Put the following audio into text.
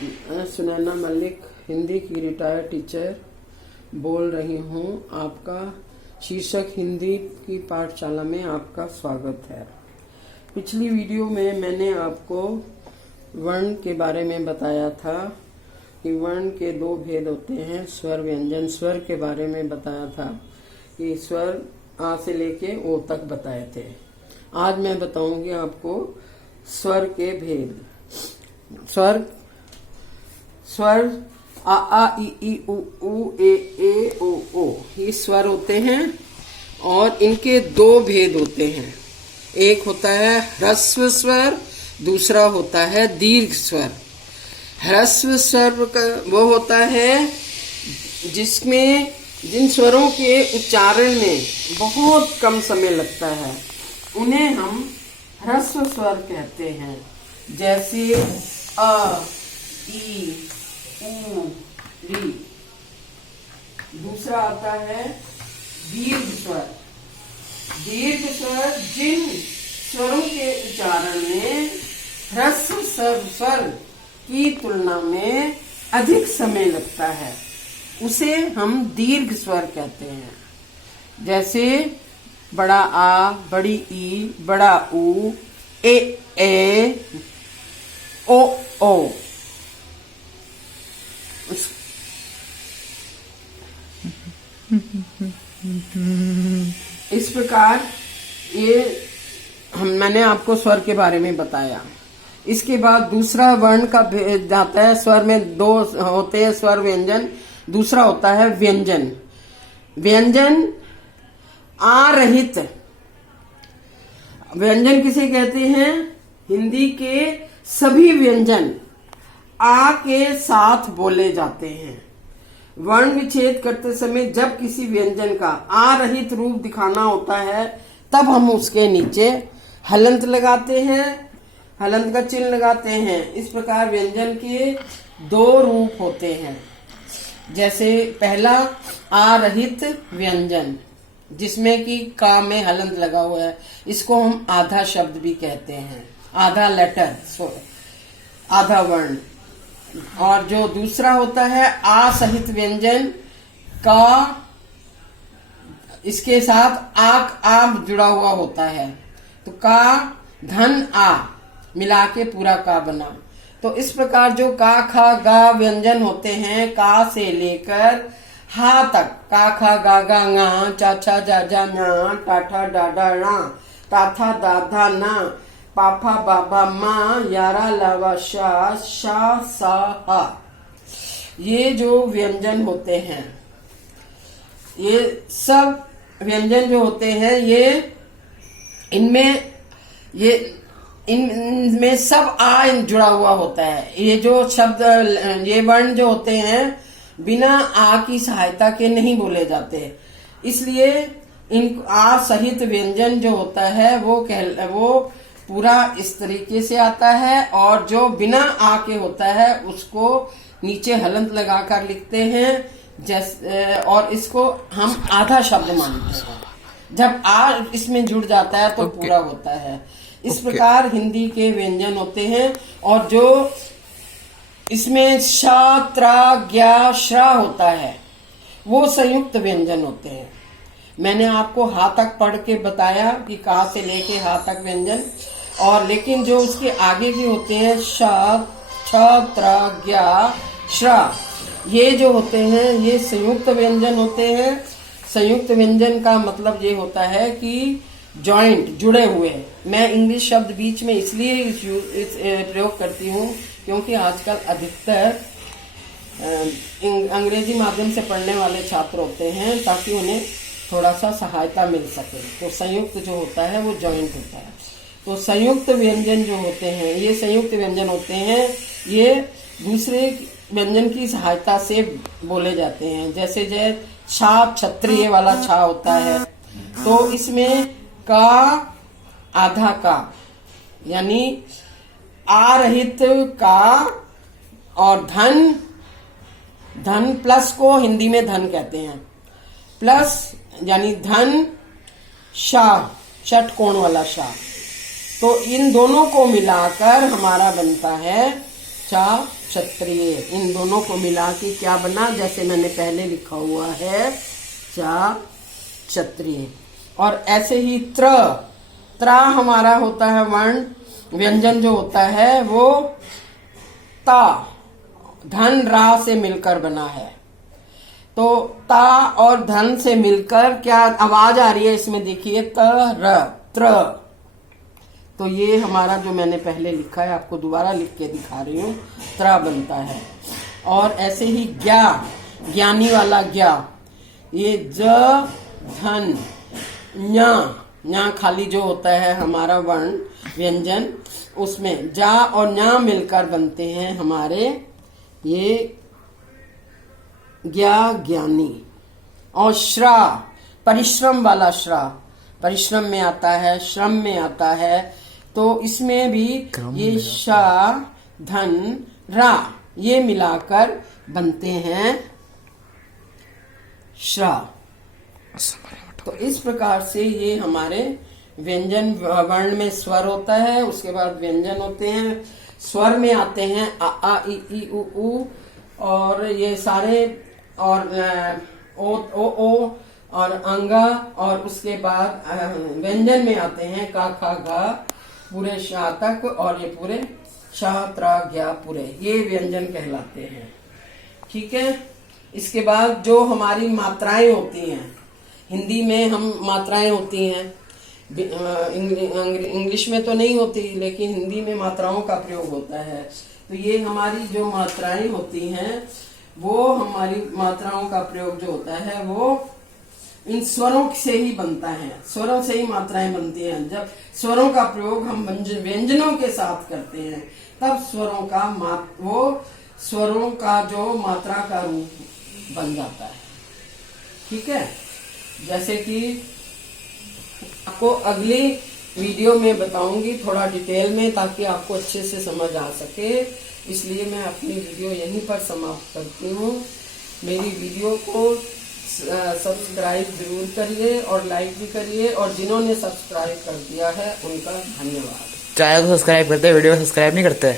मैं सुनैना मलिक हिंदी की retired teacher बोल रही हूँ। आपका शीर्षक हिंदी की पाठशाला में आपका स्वागत है। पिछली वीडियो में मैंने आपको वर्ण के बारे में बताया था कि वर्ण के दो भेद होते हैं, स्वर व्यंजन। स्वर के बारे में बताया था कि स्वर आ से लेके ओ तक बताए थे। आज मैं बताऊंगी आपको स्वर के भेद। स्वर आ ई ई उ ए ओ ये स्वर होते हैं और इनके दो भेद होते हैं। एक होता है ह्रस्व स्वर, दूसरा होता है दीर्घ स्वर। ह्रस्व स्वर वो होता है जिसमें जिन स्वरों के उच्चारण में बहुत कम समय लगता है, उन्हें हम ह्रस्व स्वर कहते हैं। जैसे अ, ई, उ, री। दूसरा आता है दीर्घ स्वर। दीर्घ स्वर जिन स्वरों के उच्चारण में ह्रस्व स्वर की तुलना में अधिक समय लगता है, उसे हम दीर्घ स्वर कहते हैं। जैसे बड़ा आ, बड़ी ई, बड़ा ऊ, ए ओ। इस प्रकार मैंने आपको स्वर के बारे में बताया। इसके बाद दूसरा वर्ण का भेद जाता है। स्वर में दो होते हैं, स्वर व्यंजन। दूसरा होता है व्यंजन। व्यंजन आ रहित। व्यंजन किसे कहते हैं? हिंदी के सभी व्यंजन आ के साथ बोले जाते हैं। वर्ण विच्छेद करते समय जब किसी व्यंजन का आ रहित रूप दिखाना होता है, तब हम उसके नीचे हलंत लगाते हैं, हलंत का चिन्ह लगाते हैं। इस प्रकार व्यंजन के दो रूप होते हैं। जैसे पहला आ रहित व्यंजन, जिसमें कि का में हलंत लगा हुआ है, इसको हम आधा शब्द भी कहते हैं, आधा लेटर, आधा वर्ण। और जो दूसरा होता है आ सहित व्यंजन, का इसके साथ आ जुड़ा हुआ होता है, तो का धन आ मिला के पूरा का बना। तो इस प्रकार जो का खा गा व्यंजन होते हैं, का से लेकर हा तक, का खा गा गा गा, चा छा जा जा ना, टा ठा डा डा ना, ता था दा धा ना, पाफा बाबा मा, यारा लावा शा, शा सा हा। ये जो व्यंजन होते हैं, ये सब व्यंजन जो होते हैं, इनमें सब आ जुड़ा हुआ होता है। ये जो शब्द, ये वर्ण जो होते हैं, बिना आ की सहायता के नहीं बोले जाते। इसलिए इन आ सहित व्यंजन जो होता है वो पूरा इस तरीके से आता है, और जो बिना आ के होता है उसको नीचे हलंत लगाकर लिखते हैं। और इसको हम आधा शब्द मानते हैं। जब आ इसमें जुड़ जाता है तो पूरा होता है। इस प्रकार हिंदी के व्यंजन होते हैं। और जो इसमें शा, त्रा, ज्ञा, श्रा होता है, वो संयुक्त व्यंजन होते हैं। मैंने आपको हा तक पढ़ के बताया कि का से लेके हा तक व्यंजन, और लेकिन जो उसके आगे के होते हैं, शा, छ, त्रा, ज्ञा, श्रा, ये जो होते हैं, ये संयुक्त व्यंजन होते हैं। संयुक्त व्यंजन का मतलब ये होता है कि जॉइंट, जुड़े हुए। मैं इंग्लिश शब्द बीच में इसलिए प्रयोग करती हूँ क्योंकि आजकल अधिकतर अंग्रेजी माध्यम से पढ़ने वाले छात्र होते हैं, ताकि उन्हें थोड़ा सा सहायता मिल सके। तो संयुक्त जो होता है वो जॉइंट होता है। तो संयुक्त व्यंजन जो होते हैं, ये संयुक्त व्यंजन होते हैं, ये दूसरे व्यंजन की सहायता से बोले जाते हैं। जैसे छा, क्षत्रिय वाला छा होता है, तो इसमें का आधा का, यानी आ रहित का, और धन प्लस को हिंदी में धन कहते हैं, प्लस यानी धन शाह, षटकोण वाला शाह। तो इन दोनों को मिलाकर हमारा बनता है चा क्षत्रिय, इन दोनों को मिला के क्या बना, जैसे मैंने पहले लिखा हुआ है चा क्षत्रिय। और ऐसे ही त्रा हमारा होता है वर्ण, व्यंजन जो होता है वो ता, धन रा से मिलकर बना है। तो ता और धन से मिलकर क्या आवाज आ रही है इसमें, देखिए त्र। तो ये हमारा जो मैंने पहले लिखा है, आपको दोबारा लिख के दिखा रही हूँ, त्रा बनता है। और ऐसे ही ज्ञा, ज्ञानी वाला ज्ञा, ये ज धन न्या खाली जो होता है हमारा वर्ण व्यंजन, उसमें जा और न्या मिलकर बनते हैं हमारे ये ज्ञानी। और श्रा, परिश्रम वाला श्रा, परिश्रम में आता है, श्रम में आता है। तो इसमें भी ये शा धन रा ये मिलाकर बनते हैं श्रा। तो इस प्रकार से ये हमारे व्यंजन, वर्ण में स्वर होता है, उसके बाद व्यंजन होते हैं। स्वर में आते हैं आ ई उ और ये सारे, और ओ और अंगा, और उसके बाद व्यंजन में आते हैं का खा गा पूरे शाह तक, और ये पूरे शाह त्रा ज्ञा पूरे, ये व्यंजन कहलाते हैं। ठीक है। इसके बाद जो हमारी मात्राएं होती हैं, हिंदी में हम मात्राएं होती हैं, इंग्लिश में तो नहीं होती, लेकिन हिंदी में मात्राओं का प्रयोग होता है। तो ये हमारी जो मात्राएं होती हैं, वो हमारी मात्राओं का प्रयोग जो होता है वो इन स्वरों से ही बनता है, स्वरों से ही मात्राएं बनती हैं। जब स्वरों का प्रयोग हम व्यंजनों के साथ करते हैं, तब स्वरों का वो स्वरों का जो मात्रा का रूप बन जाता है। ठीक है। जैसे कि आपको अगली वीडियो में बताऊंगी थोड़ा डिटेल में, ताकि आपको अच्छे से समझ आ सके, इसलिए मैं अपनी वीडियो यहीं पर समाप्त करती हूँ। मेरी वीडियो को सब्सक्राइब जरूर करिए और लाइक भी करिए, और जिन्होंने सब्सक्राइब कर दिया है उनका धन्यवाद। चैनल को सब्सक्राइब करते हैं, वीडियो को सब्सक्राइब नहीं करते।